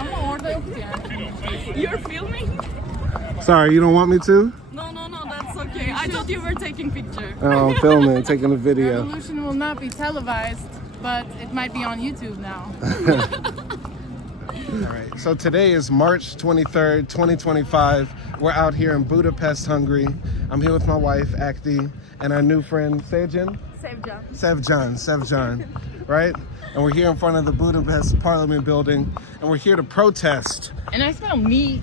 Ama orada yoktu yani. You're filming? Sorry, you don't want me to? No, that's okay. I thought you were taking picture. Oh, I'm filming, taking a video. Revolution will not be televised, but it might be on YouTube now. All right, so today is March 23rd, 2025. We're out here in Budapest, Hungary. I'm here with my wife, Akti, and our new friend, Sevcan, right? And we're here in front of the Budapest Parliament building, and we're here to protest. And I smell meat.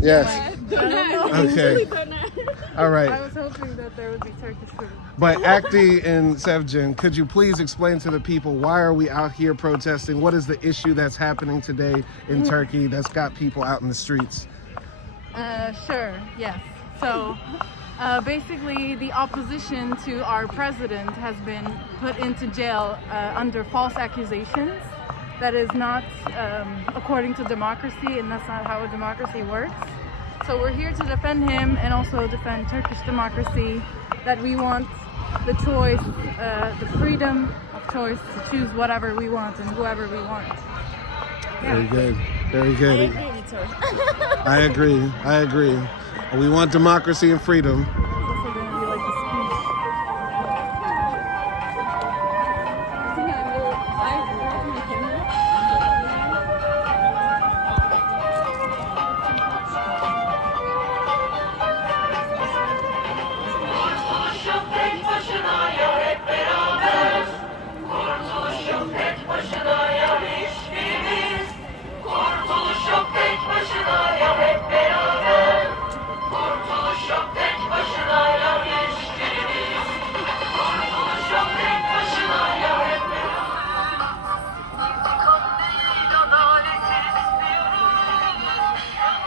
Yes. Like, Okay. All right. I was hoping that there would be Turkish food. But Akti and Sevcan, could you please explain to the people, why are we out here protesting? What is the issue that's happening today in Turkey that's got people out in the streets? Sure, yes. So basically the opposition to our president has been put into jail under false accusations. That is not according to democracy, and that's not how a democracy works. So we're here to defend him and also defend Turkish democracy, that we want the choice, the freedom of choice to choose whatever we want and whoever we want. Very good. Very good. I agree. We want democracy and freedom. It's also going to be like the speech.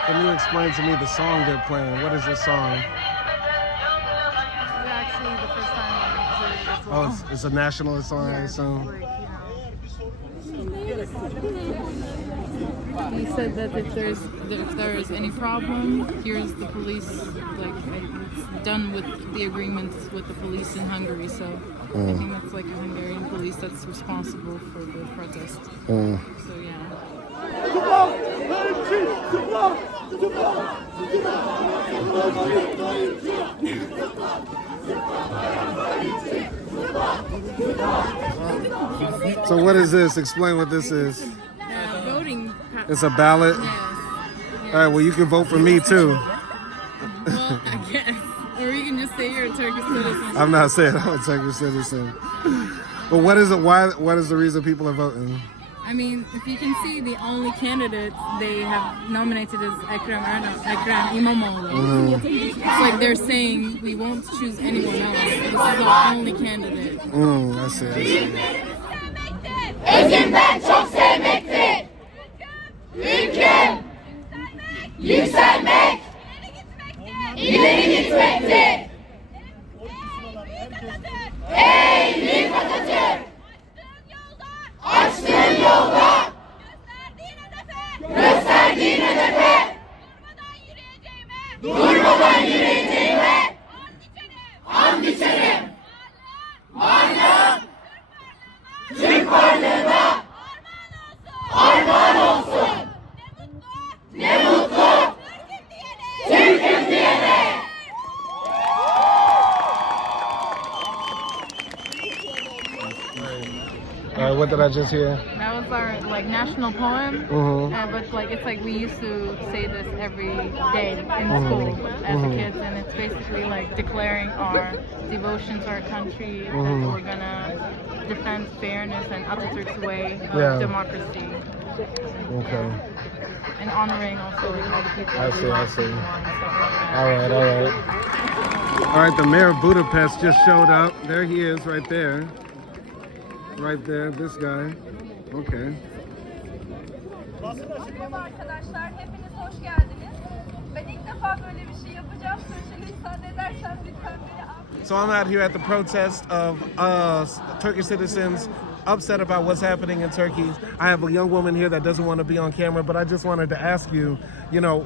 Can you explain to me the song they're playing? What is this song? This is actually the first time I've heard it as well. Oh, it's a nationalist song, I assume. Like, he said that if there is any problem, here's the police. Like, it's done with the agreements with the police in Hungary. So I think that's like a Hungarian police that's responsible for the protest. So yeah. So what is this? Explain what this is. Voting. It's a ballot? Yes. All right, well, you can vote for me, too. Well, I guess. Or you can just say you're a Turkish citizen. I'm not saying I'm a Turkish citizen. But what is it? What is the reason people are voting? I mean, if you can see, the only candidate they have nominated is İmamoğlu. It's like they're saying we won't choose anyone else. This is our only candidate. I see. Özümden çok sevmektir. Ülküm yükselmek, ileri gitmektir. Ey büyük Atatürk! Açtığın yolda, gösterdiğin hedefe, durmadan yürüyeceğime, and içerim. Varlığım, Türk varlığına, armağan olsun. Ne mutlu, Türk'üm diyene. What did I just hear? That was our national poem, but it's like we used to say this every day in school as a kid, and it's basically like declaring our devotion to our country, that we're gonna defend fairness and Atatürk's way of democracy. Okay. And honoring also all the people. I see. All right. All right, the mayor of Budapest just showed up. There he is, right there. Right there, this guy. Okay. Merhaba arkadaşlar, hepiniz hoş geldiniz. Ben ilk defa böyle bir şey yapacağım. Sözünü müsaade edersen lütfen beni al. So I'm out here at the protest of Turkish citizens upset about what's happening in Turkey. I have a young woman here that doesn't want to be on camera, but I just wanted to ask you,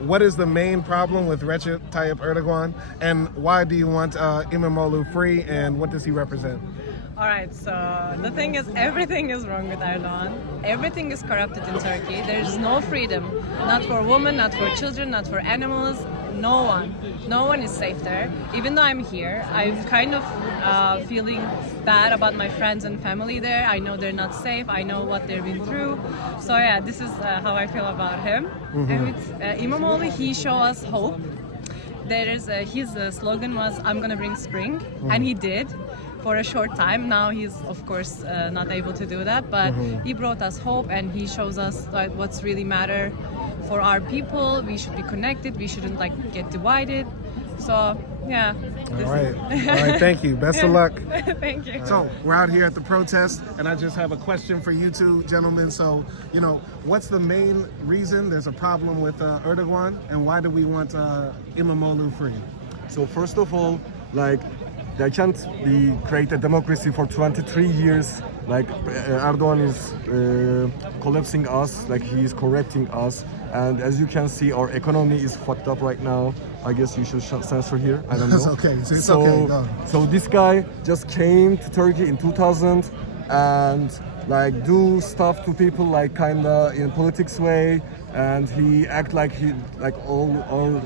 what is the main problem with Recep Tayyip Erdogan, and why do you want İmamoğlu free, and what does he represent? All right, so the thing is, everything is wrong with Erdogan. Everything is corrupted in Turkey. There is no freedom, not for women, not for children, not for animals. No one. No one is safe there. Even though I'm here, I'm kind of feeling bad about my friends and family there. I know they're not safe. I know what they've been through. So yeah, this is how I feel about him. And with İmamoğlu, he show us hope. There is his slogan was "I'm gonna bring spring," and he did. For a short time. Now he's of course not able to do that, but he brought us hope and he shows us like what's really matter for our people. We should be connected. We shouldn't like get divided. So yeah. All right. All right. Thank you. Best of luck. Thank you. So we're out here at the protest, and I just have a question for you two gentlemen. So, you know, what's the main reason there's a problem with Erdogan, and why do we want İmamoğlu free? So first of all, like, they can't create a democracy for 23 years. Like Erdogan is collapsing us, like he is correcting us. And as you can see, our economy is fucked up right now. I guess you should censor here. I don't know. It's okay. It's okay. Go. So this guy just came to Turkey in 2000 and like do stuff to people like kinda in politics way. And he act like all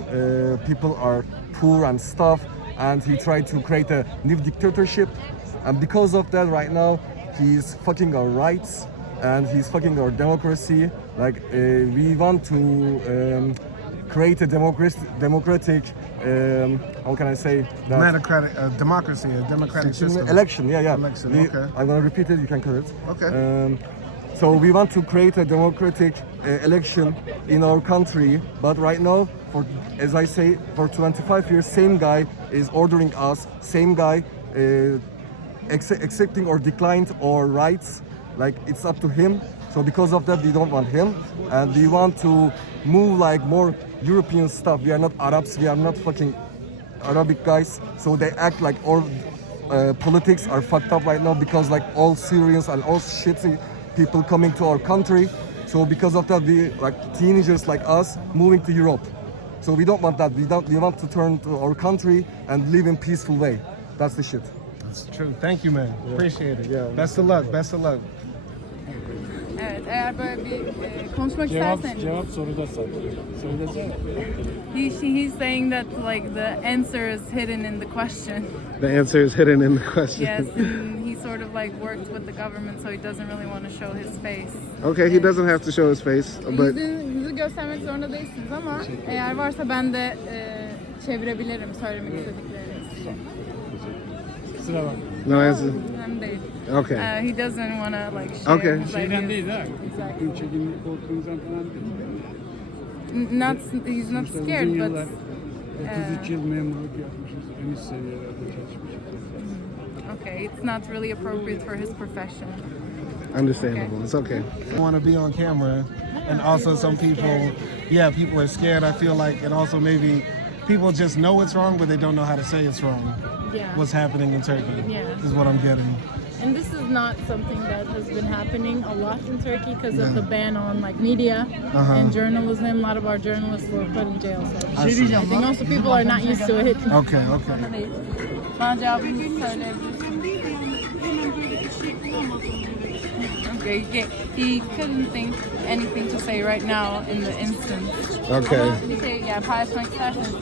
people are poor and stuff. And he tried to create a new dictatorship, and because of that right now he's fucking our rights and he's fucking our democracy. Like we want to create a democratic how can I say that? Democracy, a democratic system. Election, yeah. Election, okay. I'm gonna repeat it, you can cut it. Okay. So we want to create a democratic election in our country, but right now, as I say, for 25 years, same guy is ordering us, same guy accepting or declined our rights. Like it's up to him. So because of that, we don't want him, and we want to move like more European stuff. We are not Arabs, we are not fucking Arabic guys. So they act like all politics are fucked up right now because like all Syrians and all shitty people coming to our country. So because of that, we like teenagers like us moving to Europe. So we don't want that. We want to turn to our country and live in peaceful way. That's the shit. That's true. Thank you, man. Appreciate it. Yeah. Best of luck. Best of luck. Evet, eğer böyle bir konuşmak isterseniz. Cevap soruda saklı. He's saying that like the answer is hidden in the question. The answer is hidden in the question. Yes, and he sort of like worked with the government, so he doesn't really want to show his face. Okay, he doesn't have to show his face, but Yüzü göstermek zorunda değilsiniz ama eğer varsa ben de çevirebilirim söylemek istediklerinizi. Sıra bak. no answer. Önemli değil. Okay. He doesn't want to like share Okay. his Şeyden ideas. değil ha. Exactly. Çekim korkunuzdan falan değil. He's not İşte scared, uzun but yıllar 33 yıl memurluk yapmışız. En üst seviyelerde çalışmışız. okay, it's not really appropriate for his profession. Understandable. It's okay. I want to be on camera, and also some people, people are scared. I feel like, and also maybe people just know it's wrong, but they don't know how to say it's wrong. Yeah. What's happening in Turkey is what I'm getting. And this is not something that has been happening a lot in Turkey because of the ban on like media and journalism. A lot of our journalists were put in jail. So I think also people are not used to it. Okay. Bana cevabını söyleyebilirsin. Okay, he couldn't think anything to say right now in the instant. Okay. Ama bir şey paylaşmak isterseniz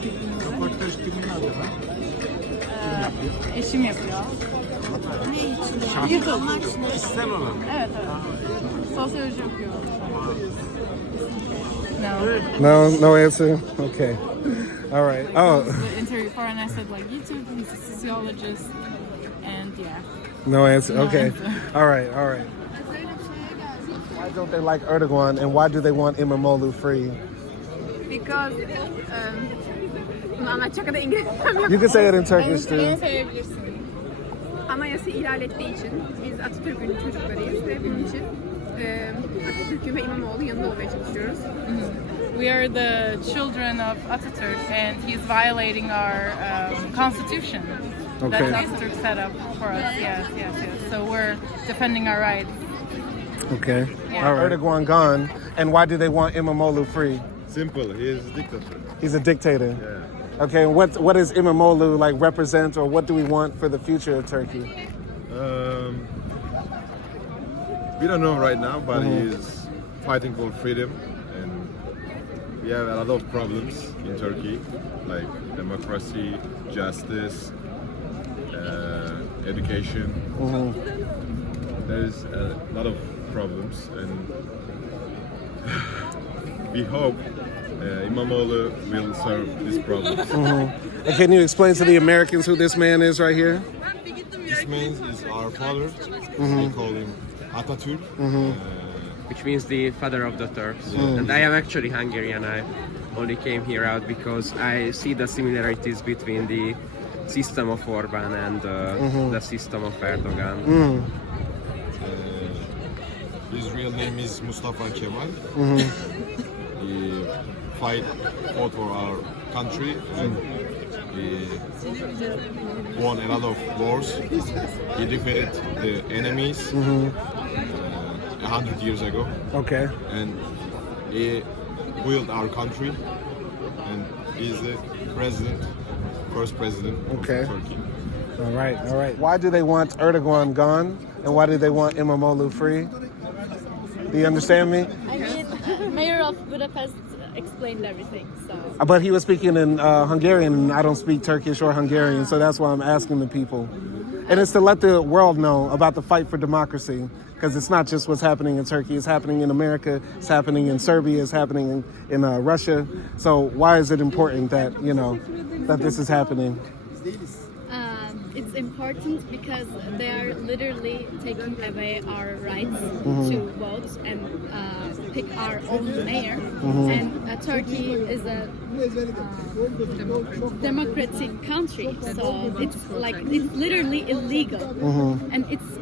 eşim yapıyor. YouTube. Evet. Sosyoloji okuyor. No answer. Okay. All right. Oh, The interview for, and I said like YouTube. He's a sociologist, and no answer. Okay. answer. All right. Why don't they like Erdogan, and why do they want İmamoğlu free? Because Bunu anlatacak kadar İngilizcem yok. You can say it in Turkish too. Söyleyebilirsin. Anayasa ihlal ettiği için biz Atatürk'ün çocuklarıyız ve bunun için Atatürk'ün ve İmamoğlu yanında olmaya çalışıyoruz. we are the children of Atatürk, and he's violating our constitution. Okay. That Atatürk set up for us. Yes. So we're defending our rights. Okay. Yeah. All right. Erdogan gone, and why do they want İmamoğlu free? Simple. He is a dictator. He's a dictator. Yeah. Okay. And what does İmamoğlu like represent, or what do we want for the future of Turkey? We don't know right now, but he is fighting for freedom, and we have a lot of problems in Turkey, like democracy, justice, education. There's a lot of problems, and we hope İmamoğlu will solve these problems. And can you explain to the Americans who this man is right here? This man is our father. We call him Atatürk. Which means the father of the Turks. And I am actually Hungarian. I only came here out because I see the similarities between the system of Orban and the system of Erdogan. His real name is Mustafa Kemal. He fought for our country, and he won a lot of wars. He defeated the enemies 100 years ago. Okay. And he built our country, and he's the first president of Turkey. All right. Why do they want Erdogan gone, and why do they want İmamoğlu free? Do you understand me? I mean, Mayor of Budapest explained everything, so. But he was speaking in Hungarian, and I don't speak Turkish or Hungarian, so that's why I'm asking the people. And it's to let the world know about the fight for democracy, because it's not just what's happening in Turkey, it's happening in America, it's happening in Serbia, it's happening in Russia. So why is it important that, that this is happening? It's important because they are literally taking away our rights to vote and pick our own mayor. And Turkey is a democratic country, so it's literally illegal, and it's.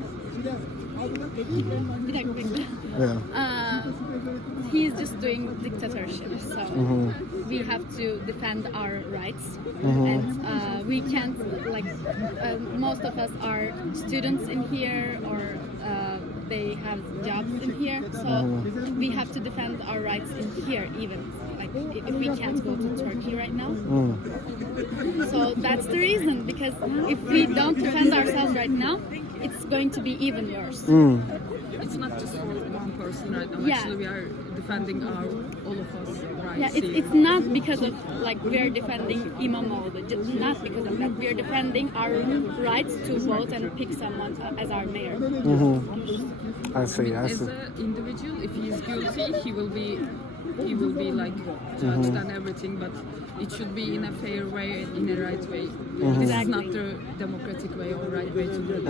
He's just doing dictatorship, so we have to defend our rights, and we can't, most of us are students in here, or they have jobs in here, so we have to defend our rights in here, even if we can't go to Turkey right now. So that's the reason, because if we don't defend ourselves right now, it's going to be even worse. It's not just for one person right now. Actually, we are defending all of us rights. Yeah, it's not because of we are defending İmamoğlu. Not because of that. We are defending our rights to vote and pick someone as our mayor. I see. As an individual, if he is guilty, he will be judged and everything, but it should be in a fair way, in a right way. This is not the democratic way or right way to do it.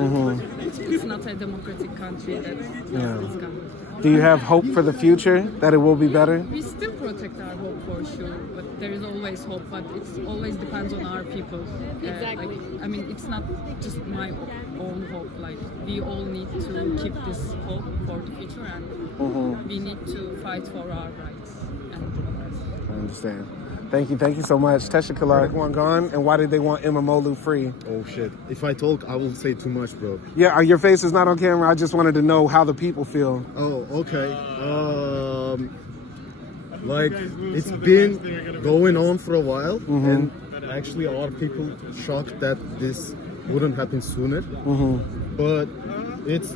It's not a democratic country that is coming. Do you have hope for the future, that it will be better? We still protect our hope for sure, but there is always hope, but it always depends on our people. Exactly. It's not just my own hope. We all need to keep this hope for the future, and we need to fight for our rights and democracy. I understand. Thank you so much. Teşekkürler. Erdogan gone, and why did they want İmamoğlu free? Oh shit. If I talk, I will say too much, bro. Yeah, your face is not on camera. I just wanted to know how the people feel. Oh, okay. It's been going on for a while, and actually our people shocked that this wouldn't happen sooner. But it's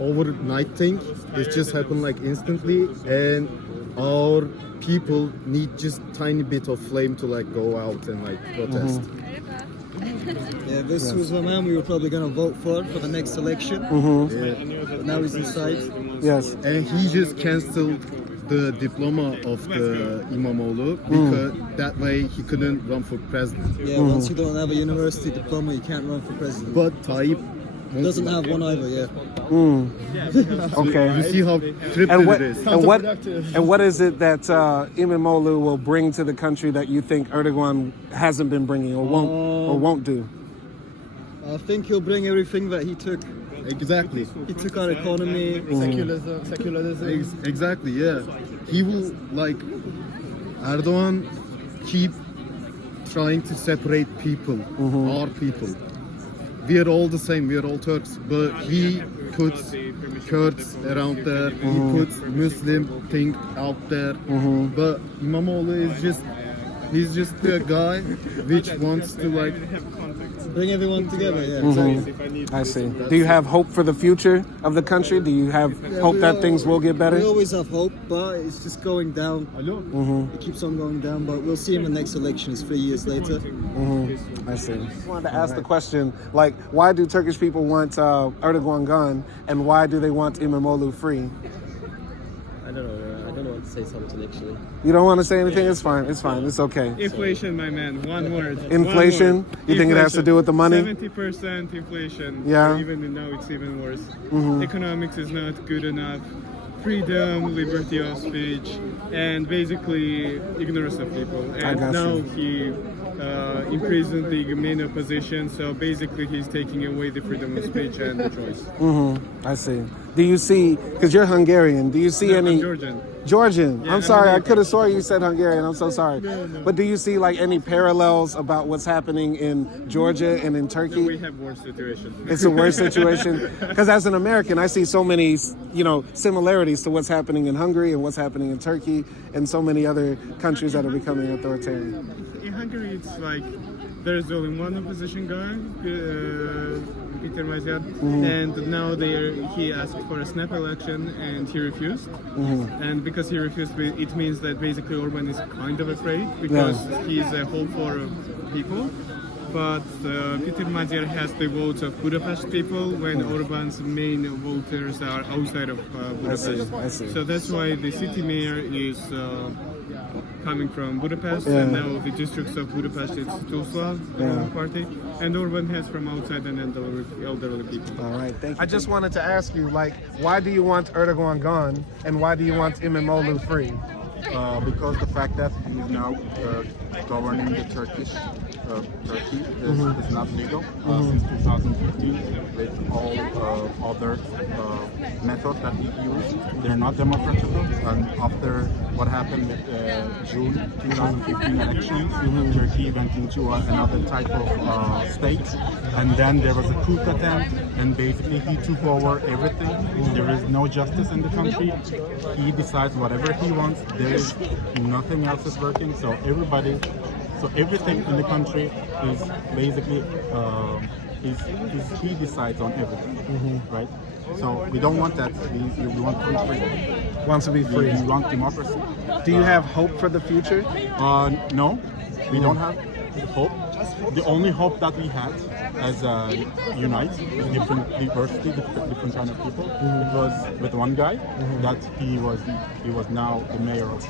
overnight thing. It just happened instantly, and our people need just tiny bit of flame to go out and protest. Yeah, this was the man we were probably going to vote for the next election. But now he's inside. Yes. And he just cancelled the diploma of the İmamoğlu because that way he couldn't run for president. Yeah, once you don't have a university diploma, you can't run for president. But Tayyip doesn't have one either, yeah. Okay. You see how tripped it is. And what is it that İmamoğlu will bring to the country that you think Erdogan hasn't been bringing or won't do? I think he'll bring everything that he took. Exactly. He took our economy, secularism. Exactly, yeah. He will Erdogan keep trying to separate people, our people. We are all the same, we are all Turks, but he puts Kurds around there, he puts Muslim thing out there, but İmamoğlu is he's just a guy which wants to bring everyone together. Yeah, exactly. I see. Do you have hope for the future of the country? Do you have hope that things will get better? We always have hope, but it's just going down. It keeps on going down, but we'll see in the next elections 3 years later. I see. I wanted to ask the question, like, why do Turkish people want Erdogan gone, and why do they want İmamoğlu free? I don't know. I don't want to say something actually. You don't want to say anything? It's fine. It's fine. It's okay. Inflation, my man. One word. Inflation? One word. You think it has to do with the money? 70% inflation. Yeah. Even now it's even worse. Economics is not good enough. Freedom, liberty of speech, and basically ignorance of people. And now he imprisoned the main opposition, so basically he's taking away the freedom of speech and the choice. I see. Do you see, because you're Hungarian, do you see any... I'm Georgian. Georgian. Yeah, I'm sorry, I American. could have sworn you said Hungarian. I'm so sorry. No. But do you see like any parallels about what's happening in Georgia and in Turkey? We have worse situation. It's a worse situation. Because as an American, I see so many, similarities to what's happening in Hungary and what's happening in Turkey and so many other countries that are becoming authoritarian. In Hungary, it's like there's only one opposition guy, Peter Magyar, and now he asked for a snap election and he refused. And because he refused, it means that basically Orban is kind of afraid because he's a hope for people. But Peter Magyar has the votes of Budapest people when Orban's main voters are outside of Budapest. I see. So that's why the city mayor is coming from Budapest, and now the districts of Budapest it's Tuzla, the party, and Orban has from outside and elderly people. All right, thank you. I just wanted to ask you, why do you want Erdogan gone, and why do you want İmamoğlu free? Because the fact that he's now governing the Turkey is not legal since 2015 with all other methods that he used. They're not democratical. And after what happened with June 2015 elections, Turkey went into another type of state, and then there was a coup attempt, and basically he took over everything. There is no justice in the country. He decides whatever he wants. There's nothing else is working. So everything in the country is basically he decides on everything, right? So we don't want that. We want to be free. Wants to be free. We want democracy. Do you have hope for the future? No, we don't have hope. The only hope that we had as unite with different diversity, different kind of people, it was with one guy that he was now the mayor of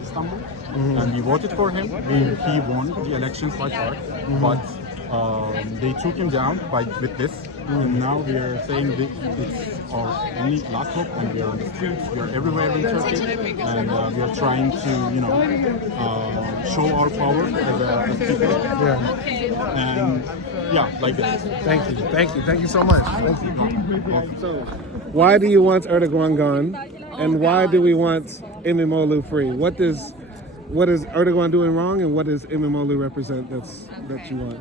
Istanbul, and we voted for him. He won the elections by far, but they took him down with this. And now we are saying that it's our only last hope, and we are on the streets, we are everywhere in Turkey, and we are trying to, show our power as people. And like this. Thank you so much. Thank you. So, why do you want Erdogan gone, and why do we want İmamoğlu free? What is Erdogan doing wrong, and what does İmamoğlu represent that you want?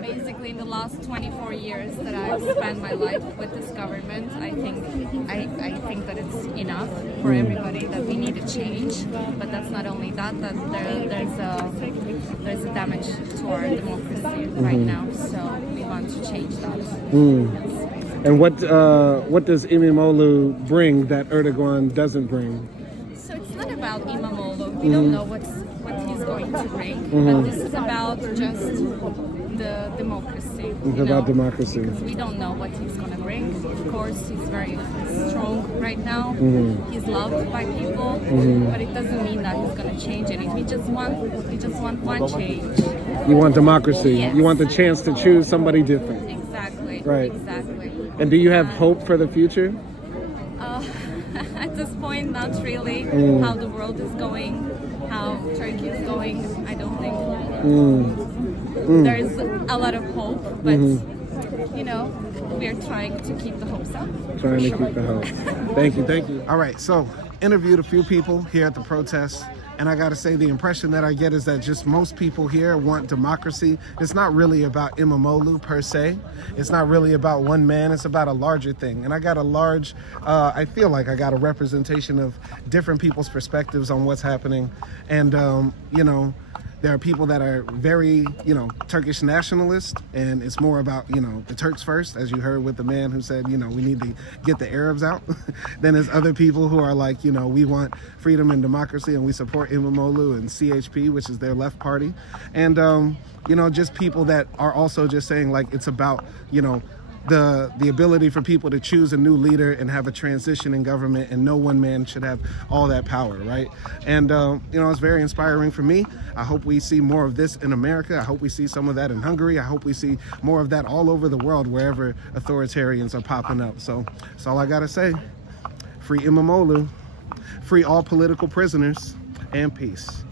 Basically, in the last 24 years that I've spent my life with this government, I think that it's enough for everybody, that we need a change. But that's not only that there's a damage to our democracy right now. So we want to change that. And what does İmamoğlu bring that Erdogan doesn't bring? So it's not about İmamoğlu. We don't know what he's going to bring, but this is about just the democracy. It's about democracy. Because we don't know what he's going to bring. Of course, he's very strong right now. He's loved by people, but it doesn't mean that he's going to change anything. We just want one change. You want democracy. Yes. You want the chance to choose somebody different. Exactly. Right. Exactly. And do you have hope for the future? At this point, not really. How the world is going, how Turkey is going, I don't think there's a lot of hope, but we're trying to keep the hopes up. Trying to keep the hope. Thank you. All right, so interviewed a few people here at the protest, and I gotta say the impression that I get is that just most people here want democracy. It's not really about İmamoğlu per se. It's not really about one man. It's about a larger thing. And I got I feel like I got a representation of different people's perspectives on what's happening. And, there are people that are very, Turkish nationalist, and it's more about, the Turks first, as you heard with the man who said, we need to get the Arabs out. Then there's other people who are like, we want freedom and democracy, and we support Imamoglu and CHP, which is their left party. And, just people that are also just saying, like, it's about, the ability for people to choose a new leader and have a transition in government, and no one man should have all that power, right? And it's very inspiring for me. I hope we see more of this in America. I hope we see some of that in Hungary. I hope we see more of that all over the world, wherever authoritarians are popping up. So that's all I gotta say. Free Imamoglu, free all political prisoners, and peace.